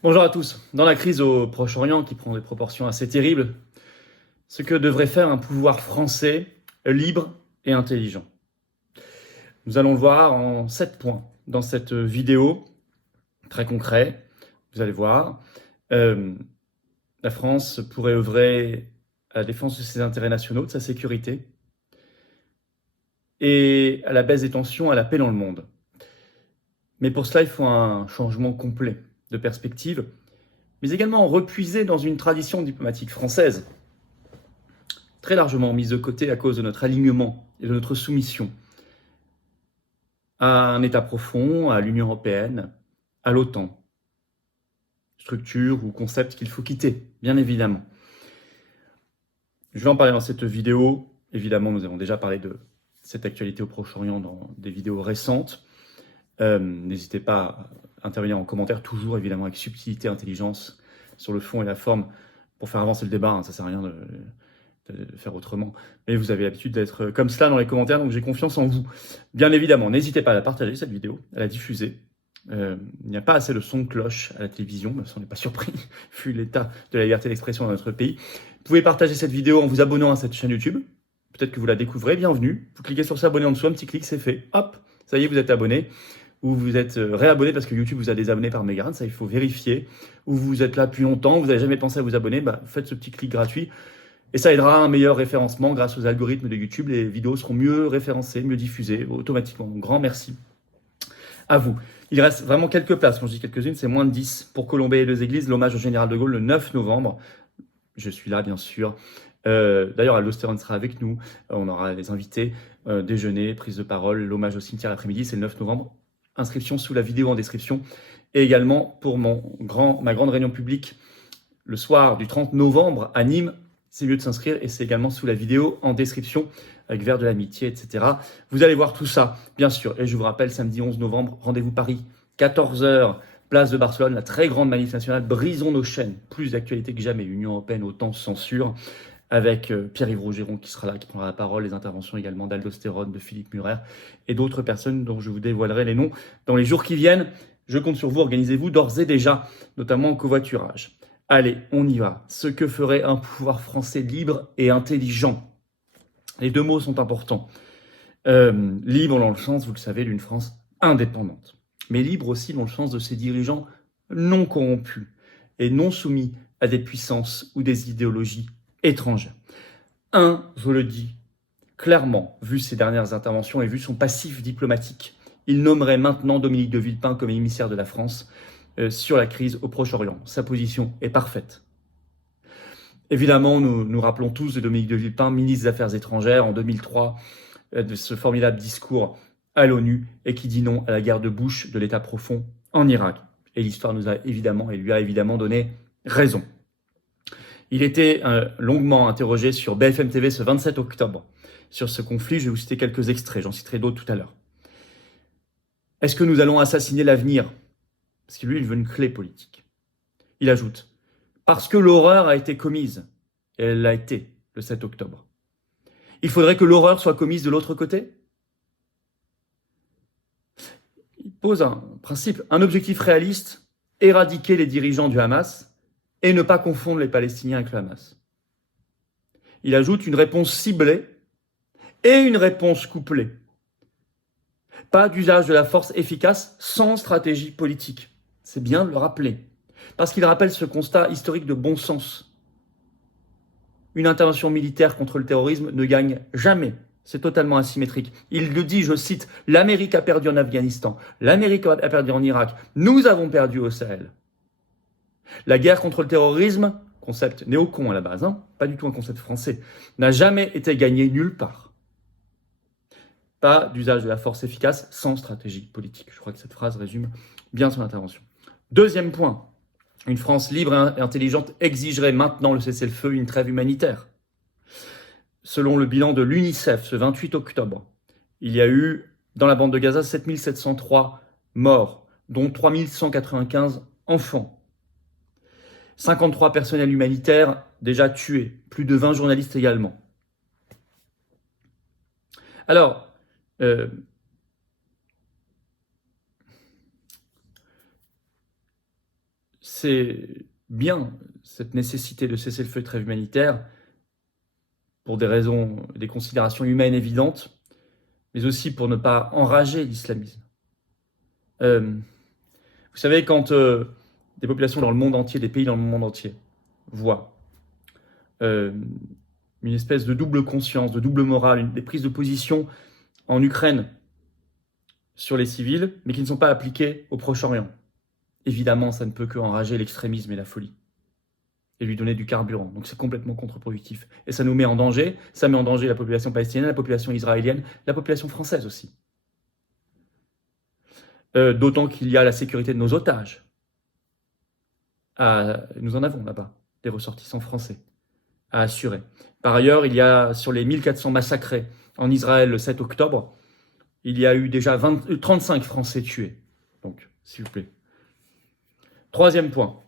Bonjour à tous. Dans la crise au Proche-Orient qui prend des proportions assez terribles, ce que devrait faire un pouvoir français libre et intelligent. Nous allons le voir en 7 points dans cette vidéo, très concret. Vous allez voir, euh, la France pourrait œuvrer à la défense de ses intérêts nationaux, de sa sécurité, et à la baisse des tensions, à la paix dans le monde. Mais pour cela, il faut un changement complet de perspective, mais également repuiser dans une tradition diplomatique française, très largement mise de côté à cause de notre alignement et de notre soumission à un État profond, à l'Union européenne, à l'OTAN. Structure ou concept qu'il faut quitter, bien évidemment. Je vais en parler dans cette vidéo. Évidemment, nous avons déjà parlé de cette actualité au Proche-Orient dans des vidéos récentes. N'hésitez pas à intervenir en commentaire, toujours évidemment avec subtilité, intelligence, sur le fond et la forme, pour faire avancer le débat. Ça ne sert à rien de faire autrement. Mais vous avez l'habitude d'être comme cela dans les commentaires, donc j'ai confiance en vous. Bien évidemment, n'hésitez pas à la partager, cette vidéo, à la diffuser. Il n'y a pas assez de son de cloche à la télévision, mais ça on n'est pas surpris, vu l'état de la liberté d'expression dans notre pays. Vous pouvez partager cette vidéo en vous abonnant à cette chaîne YouTube. Peut-être que vous la découvrez, bienvenue. Vous cliquez sur s'abonner en dessous, un petit clic, c'est fait. Hop, ça y est, vous êtes abonné. Ou vous êtes réabonné parce que YouTube vous a désabonné par mégarde, ça il faut vérifier. Ou vous êtes là depuis longtemps, vous n'avez jamais pensé à vous abonner, faites ce petit clic gratuit. Et ça aidera à un meilleur référencement grâce aux algorithmes de YouTube. Les vidéos seront mieux référencées, mieux diffusées automatiquement. Grand merci à vous. Il reste vraiment quelques places. Quand je dis quelques-unes, c'est moins de 10 pour Colombey et les Églises, l'hommage au général de Gaulle le 9 novembre. Je suis là, bien sûr. D'ailleurs, Aldosteron sera avec nous. On aura les invités, déjeuner, prise de parole, l'hommage au cimetière l'après-midi. C'est le 9 novembre. Inscription sous la vidéo en description. Et également pour ma grande réunion publique le soir du 30 novembre à Nîmes. C'est mieux de s'inscrire et c'est également sous la vidéo en description avec verre de l'amitié, etc. Vous allez voir tout ça, bien sûr. Et je vous rappelle, samedi 11 novembre, rendez-vous Paris, 14h, place de Barcelone, la très grande manif nationale. Brisons nos chaînes. Plus d'actualité que jamais. Union européenne, autant censure. Avec Pierre-Yves Rougeron qui sera là, qui prendra la parole, les interventions également d'Aldostérone, de Philippe Murer et d'autres personnes dont je vous dévoilerai les noms dans les jours qui viennent. Je compte sur vous, organisez-vous d'ores et déjà, notamment en covoiturage. Allez, on y va. Ce que ferait un pouvoir français libre et intelligent. Les deux mots sont importants. Libre dans le sens, vous le savez, d'une France indépendante. Mais libre aussi dans le sens de ses dirigeants non corrompus et non soumis à des puissances ou des idéologies étrangères. Je le dis clairement, vu ses dernières interventions et vu son passif diplomatique, il nommerait maintenant Dominique de Villepin comme émissaire de la France sur la crise au Proche-Orient. Sa position est parfaite. Évidemment, nous rappelons tous de Dominique de Villepin, ministre des Affaires étrangères en 2003, de ce formidable discours à l'ONU et qui dit non à la guerre de Bush de l'État profond en Irak. Et l'histoire lui a évidemment donné raison. Il était longuement interrogé sur BFM TV ce 27 octobre sur ce conflit. Je vais vous citer quelques extraits, j'en citerai d'autres tout à l'heure. Est-ce que nous allons assassiner l'avenir? Parce que lui, il veut une clé politique. Il ajoute, parce que l'horreur a été commise, et elle l'a été le 7 octobre. Il faudrait que l'horreur soit commise de l'autre côté? Il pose un principe, un objectif réaliste, éradiquer les dirigeants du Hamas et ne pas confondre les Palestiniens avec le Hamas. Il ajoute une réponse ciblée et une réponse couplée. Pas d'usage de la force efficace sans stratégie politique. C'est bien de le rappeler. Parce qu'il rappelle ce constat historique de bon sens. Une intervention militaire contre le terrorisme ne gagne jamais. C'est totalement asymétrique. Il le dit, je cite, « L'Amérique a perdu en Afghanistan, l'Amérique a perdu en Irak, nous avons perdu au Sahel. » La guerre contre le terrorisme, concept néocon à la base, pas du tout un concept français, n'a jamais été gagnée nulle part. Pas d'usage de la force efficace sans stratégie politique. Je crois que cette phrase résume bien son intervention. Deuxième point, une France libre et intelligente exigerait maintenant le cessez-le-feu, une trêve humanitaire. Selon le bilan de l'UNICEF, ce 28 octobre, il y a eu dans la bande de Gaza 7703 morts, dont 3195 enfants. 53 personnels humanitaires déjà tués, plus de 20 journalistes également. Alors, c'est bien cette nécessité de cesser le feu et trêve humanitaire pour des raisons, des considérations humaines évidentes, mais aussi pour ne pas enrager l'islamisme. Vous savez, quand des populations dans le monde entier, des pays dans le monde entier, voient une espèce de double conscience, de double morale, des prises de position en Ukraine sur les civils, mais qui ne sont pas appliquées au Proche-Orient. Évidemment, ça ne peut que enrager l'extrémisme et la folie, et lui donner du carburant. Donc c'est complètement contre-productif. Et ça nous met en danger, ça met en danger la population palestinienne, la population israélienne, la population française aussi. D'autant qu'il y a la sécurité de nos otages. Nous en avons là-bas, des ressortissants français, à assurer. Par ailleurs, il y a, sur les 1400 massacrés en Israël le 7 octobre, il y a eu déjà 35 Français tués. Donc, s'il vous plaît. Troisième point.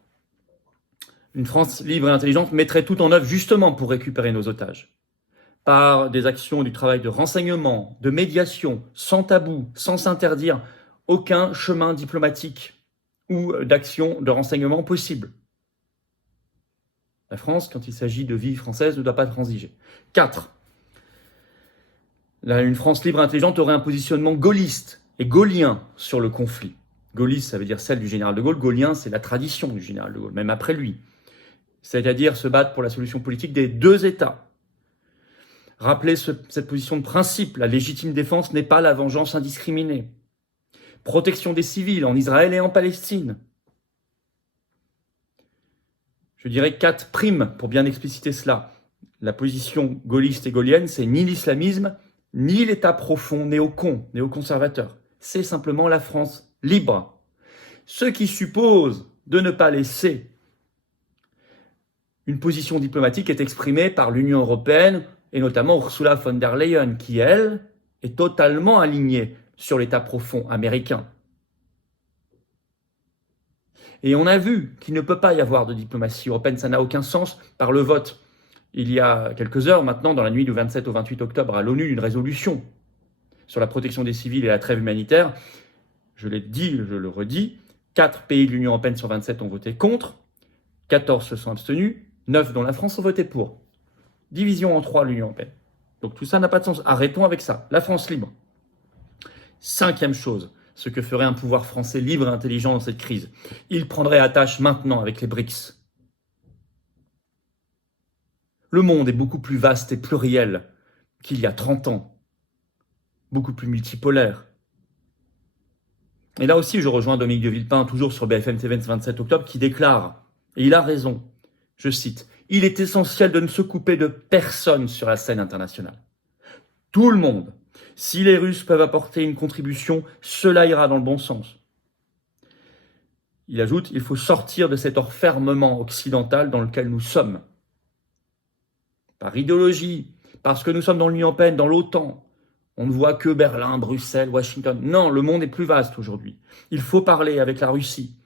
Une France libre et intelligente mettrait tout en œuvre justement pour récupérer nos otages. Par des actions du travail de renseignement, de médiation, sans tabou, sans s'interdire aucun chemin diplomatique ou d'action de renseignement possible. La France, quand il s'agit de vie française, ne doit pas transiger. 4. Une France libre et intelligente aurait un positionnement gaulliste et gaullien sur le conflit. Gaulliste, ça veut dire celle du général de Gaulle. Gaullien, c'est la tradition du général de Gaulle, même après lui. C'est-à-dire se battre pour la solution politique des deux États. Rappeler cette position de principe, la légitime défense n'est pas la vengeance indiscriminée. Protection des civils en Israël et en Palestine. Je dirais 4 primes pour bien expliciter cela. La position gaulliste et gaullienne, c'est ni l'islamisme, ni l'État profond néoconservateur. C'est simplement la France libre. Ce qui suppose de ne pas laisser une position diplomatique est exprimée par l'Union européenne et notamment Ursula von der Leyen, qui, elle, est totalement alignée sur l'État profond américain. Et on a vu qu'il ne peut pas y avoir de diplomatie européenne, ça n'a aucun sens par le vote. Il y a quelques heures maintenant, dans la nuit du 27 au 28 octobre, à l'ONU, une résolution sur la protection des civils et la trêve humanitaire. Je l'ai dit, je le redis, 4 pays de l'Union européenne sur 27 ont voté contre, 14 se sont abstenus, 9 dont la France ont voté pour. Division en 3 l'Union européenne. Donc tout ça n'a pas de sens. Arrêtons avec ça. La France libre. 5e chose, ce que ferait un pouvoir français libre et intelligent dans cette crise. Il prendrait attache maintenant avec les BRICS. Le monde est beaucoup plus vaste et pluriel qu'il y a 30 ans. Beaucoup plus multipolaire. Et là aussi, je rejoins Dominique de Villepin, toujours sur BFM TV 27 octobre, qui déclare, et il a raison, je cite, « Il est essentiel de ne se couper de personne sur la scène internationale. Tout le monde. Si les Russes peuvent apporter une contribution, cela ira dans le bon sens. » Il ajoute, « Il faut sortir de cet enfermement occidental dans lequel nous sommes. Par idéologie, parce que nous sommes dans l'Union européenne, dans l'OTAN. On ne voit que Berlin, Bruxelles, Washington. Non, le monde est plus vaste aujourd'hui. Il faut parler avec la Russie.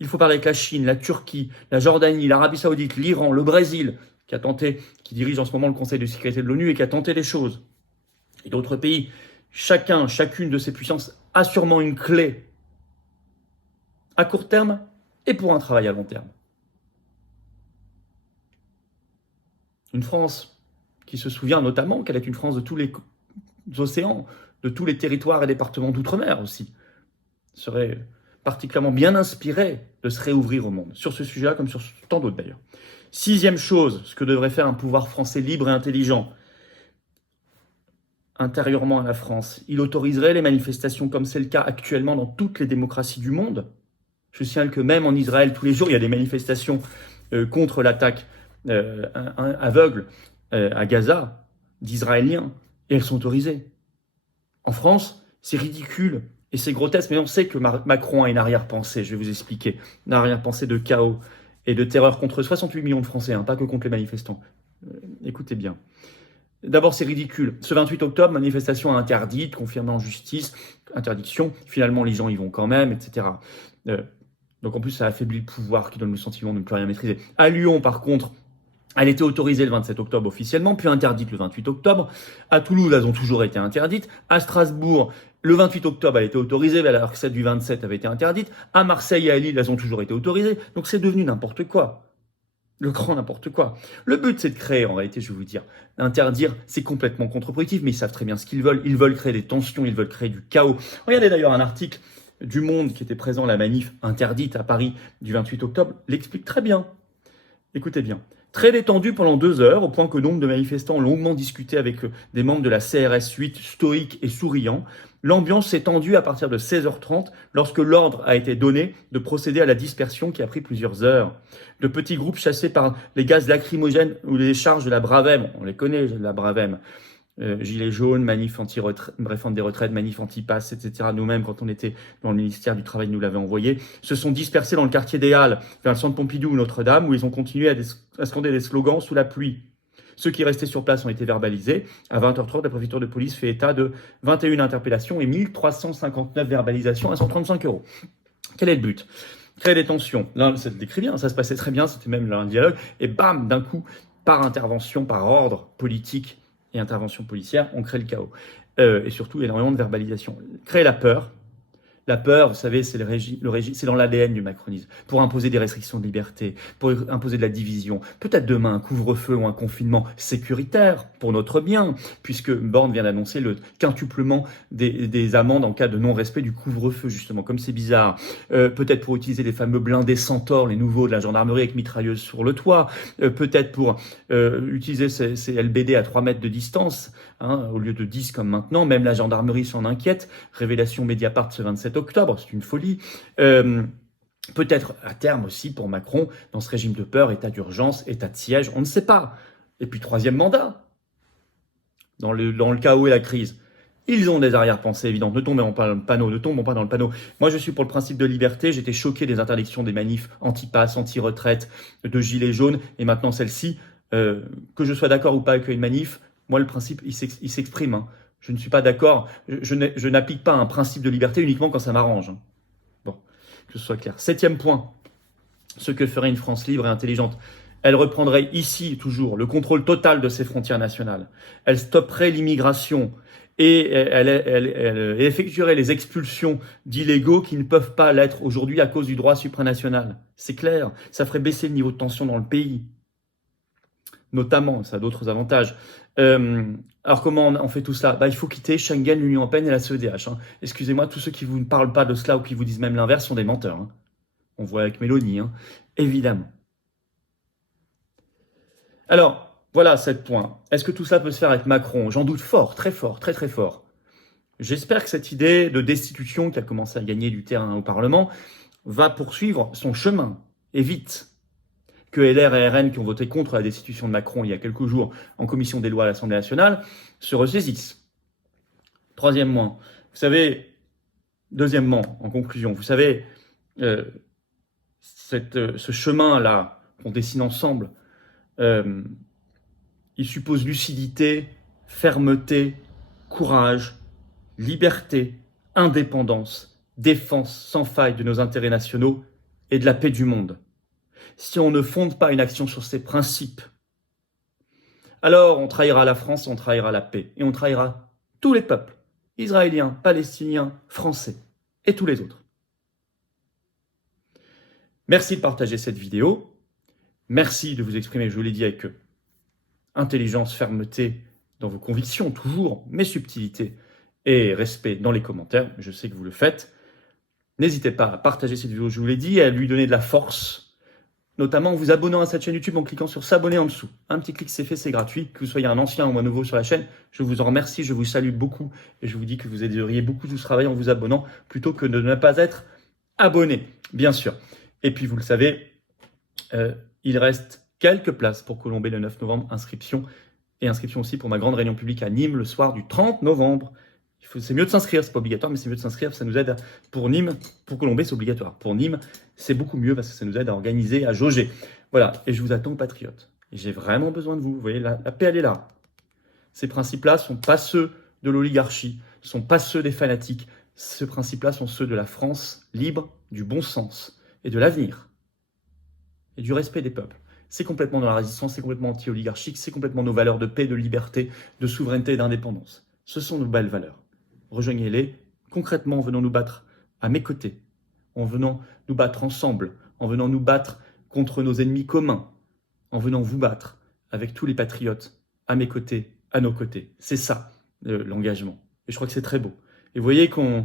Il faut parler avec la Chine, la Turquie, la Jordanie, l'Arabie Saoudite, l'Iran, le Brésil, qui dirige en ce moment le Conseil de sécurité de l'ONU et qui a tenté des choses. Et d'autres pays. Chacune de ces puissances a sûrement une clé à court terme et pour un travail à long terme. Une France qui se souvient notamment qu'elle est une France de tous les océans, de tous les territoires et départements d'outre-mer aussi, serait particulièrement bien inspirée de se réouvrir au monde, sur ce sujet-là comme sur tant d'autres d'ailleurs. 6e chose, ce que devrait faire un pouvoir français libre et intelligent, intérieurement à la France, il autoriserait les manifestations comme c'est le cas actuellement dans toutes les démocraties du monde. Je signale que même en Israël, tous les jours, il y a des manifestations contre l'attaque aveugle à Gaza d'Israéliens, et elles sont autorisées. En France, c'est ridicule et c'est grotesque, mais on sait que Macron a une arrière-pensée, je vais vous expliquer, une arrière-pensée de chaos et de terreur contre 68 millions de Français, pas que contre les manifestants. Écoutez bien. D'abord, c'est ridicule. Ce 28 octobre, manifestation interdite, confirmée en justice, interdiction. Finalement, les gens y vont quand même, etc. Donc en plus, ça affaiblit le pouvoir qui donne le sentiment de ne plus rien maîtriser. À Lyon, par contre, Elle était autorisée le 27 octobre officiellement, puis interdite le 28 octobre. À Toulouse, elles ont toujours été interdites. À Strasbourg, le 28 octobre, elle était autorisée, alors que celle du 27 avait été interdite. À Marseille et à Lille, elles ont toujours été autorisées. Donc c'est devenu n'importe quoi. Le grand n'importe quoi. Le but, c'est de créer, en réalité, je vais vous dire, interdire, c'est complètement contre-productif, mais ils savent très bien ce qu'ils veulent. Ils veulent créer des tensions, ils veulent créer du chaos. Regardez d'ailleurs un article du Monde qui était présent à la manif interdite à Paris du 28 octobre, l'explique très bien. Écoutez bien. Très détendu pendant 2 heures, au point que nombre de manifestants ont longuement discuté avec des membres de la CRS 8, stoïques et souriants. L'ambiance s'est tendue à partir de 16h30, lorsque l'ordre a été donné de procéder à la dispersion qui a pris plusieurs heures. De petits groupes chassés par les gaz lacrymogènes ou les charges de la Bravem, on les connaît, la Bravem, Gilets jaunes, manif réforme des retraites, manif anti-pass, etc. Nous-mêmes, quand on était dans le ministère du Travail, nous l'avons envoyé, se sont dispersés dans le quartier des Halles, vers le centre Pompidou ou Notre-Dame, où ils ont continué à scander des slogans sous la pluie. Ceux qui restaient sur place ont été verbalisés. À 20h30, la préfecture de police fait état de 21 interpellations et 1359 verbalisations à 135 €. Quel est le but ? Créer des tensions. Là, ça se décrit bien, ça se passait très bien, c'était même un dialogue. Et bam, d'un coup, par intervention, par ordre politique et intervention policière, on crée le chaos. Et surtout, énormément de verbalisation. Créer la peur. La peur, vous savez, c'est c'est dans l'ADN du macronisme. Pour imposer des restrictions de liberté, pour imposer de la division. Peut-être demain un couvre-feu ou un confinement sécuritaire pour notre bien, puisque Borne vient d'annoncer le quintuplement des amendes en cas de non-respect du couvre-feu, justement, comme c'est bizarre. Peut-être pour utiliser les fameux blindés Centaure, les nouveaux de la gendarmerie avec mitrailleuse sur le toit. Peut-être pour utiliser ces LBD à 3 mètres de distance, hein, au lieu de 10 comme maintenant. Même la gendarmerie s'en inquiète. Révélation Mediapart ce 27 octobre, c'est une folie. Peut-être à terme aussi pour Macron, dans ce régime de peur, état d'urgence, état de siège, on ne sait pas. Et puis troisième mandat, dans le chaos et la crise. Ils ont des arrière-pensées évidentes. Ne tombons pas dans le panneau, ne tombons pas dans le panneau. Moi, je suis pour le principe de liberté. J'étais choqué des interdictions des manifs anti-pass, anti-retraite, de gilets jaunes, et maintenant celle-ci. Que je sois d'accord ou pas avec une manif, moi, le principe, il s'exprime. Hein. Je ne suis pas d'accord. Je n'applique pas un principe de liberté uniquement quand ça m'arrange. Hein. Bon, que ce soit clair. 7e point. Ce que ferait une France libre et intelligente. Elle reprendrait ici, toujours, le contrôle total de ses frontières nationales. Elle stopperait l'immigration et elle effectuerait les expulsions d'illégaux qui ne peuvent pas l'être aujourd'hui à cause du droit supranational. C'est clair, ça ferait baisser le niveau de tension dans le pays. Notamment, ça a d'autres avantages. Alors comment on fait tout cela ? Il faut quitter Schengen, l'Union européenne et la CEDH. Hein. Excusez-moi, tous ceux qui vous ne parlent pas de cela ou qui vous disent même l'inverse sont des menteurs. Hein. On voit avec Mélanie, hein. Évidemment. Alors, voilà 7 points. Est-ce que tout cela peut se faire avec Macron ? J'en doute fort, très très fort. J'espère que cette idée de destitution qui a commencé à gagner du terrain au Parlement va poursuivre son chemin, et vite. Que LR et RN qui ont voté contre la destitution de Macron il y a quelques jours en commission des lois à l'Assemblée nationale se ressaisissent. Troisièmement, vous savez, deuxièmement, en conclusion, vous savez, ce chemin-là qu'on dessine ensemble, il suppose lucidité, fermeté, courage, liberté, indépendance, défense sans faille de nos intérêts nationaux et de la paix du monde. Si on ne fonde pas une action sur ces principes, alors on trahira la France, on trahira la paix, et on trahira tous les peuples, israéliens, palestiniens, français, et tous les autres. Merci de partager cette vidéo, merci de vous exprimer, je vous l'ai dit, avec intelligence, fermeté dans vos convictions, toujours, mais subtilité et respect dans les commentaires, je sais que vous le faites. N'hésitez pas à partager cette vidéo, je vous l'ai dit, et à lui donner de la force, notamment en vous abonnant à cette chaîne YouTube en cliquant sur s'abonner en dessous. Un petit clic, c'est fait, c'est gratuit. Que vous soyez un ancien ou un nouveau sur la chaîne, je vous en remercie, je vous salue beaucoup et je vous dis que vous aideriez beaucoup tout ce travail en vous abonnant plutôt que de ne pas être abonné, bien sûr. Et puis, vous le savez, il reste quelques places pour Colombey le 9 novembre, inscription aussi pour ma grande réunion publique à Nîmes le soir du 30 novembre. C'est mieux de s'inscrire, c'est pas obligatoire, mais c'est mieux de s'inscrire, ça nous aide pour Nîmes, pour Colombey, c'est obligatoire. Pour Nîmes, c'est beaucoup mieux parce que ça nous aide à organiser, à jauger. Voilà, et je vous attends, patriotes. Et j'ai vraiment besoin de vous. Vous voyez, la paix, elle est là. Ces principes-là ne sont pas ceux de l'oligarchie, ne sont pas ceux des fanatiques. Ces principes-là sont ceux de la France libre, du bon sens et de l'avenir et du respect des peuples. C'est complètement dans la résistance, c'est complètement anti-oligarchique, c'est complètement nos valeurs de paix, de liberté, de souveraineté et d'indépendance. Ce sont nos belles valeurs. Rejoignez-les concrètement en venant nous battre à mes côtés, en venant nous battre ensemble, en venant nous battre contre nos ennemis communs, en venant vous battre avec tous les patriotes à mes côtés, à nos côtés. C'est ça, l'engagement. Et je crois que c'est très beau. Et vous voyez qu'on ne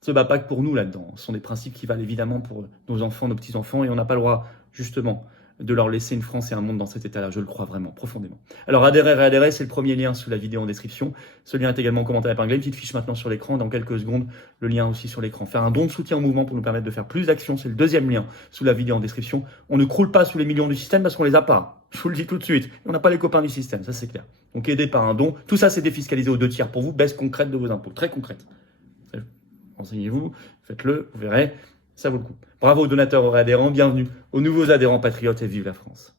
se bat pas que pour nous là-dedans. Ce sont des principes qui valent évidemment pour nos enfants, nos petits-enfants, et on n'a pas le droit, justement, de leur laisser une France et un monde dans cet état-là. Je le crois vraiment, profondément. Alors, adhérer, réadhérer, c'est le premier lien sous la vidéo en description. Ce lien est également en commentaire épinglé. Une petite fiche maintenant sur l'écran. Dans quelques secondes, le lien aussi sur l'écran. Faire un don de soutien au mouvement pour nous permettre de faire plus d'actions, c'est le deuxième lien sous la vidéo en description. On ne croule pas sous les millions du système parce qu'on les a pas. Je vous le dis tout de suite. On n'a pas les copains du système, ça c'est clair. Donc, aidez par un don. Tout ça, c'est défiscalisé aux 2/3 pour vous. Baisse concrète de vos impôts. Très concrète. Renseignez-vous, faites-le, vous verrez, ça vaut le coup. Bravo aux donateurs, aux réadhérents, bienvenue aux nouveaux adhérents patriotes et vive la France.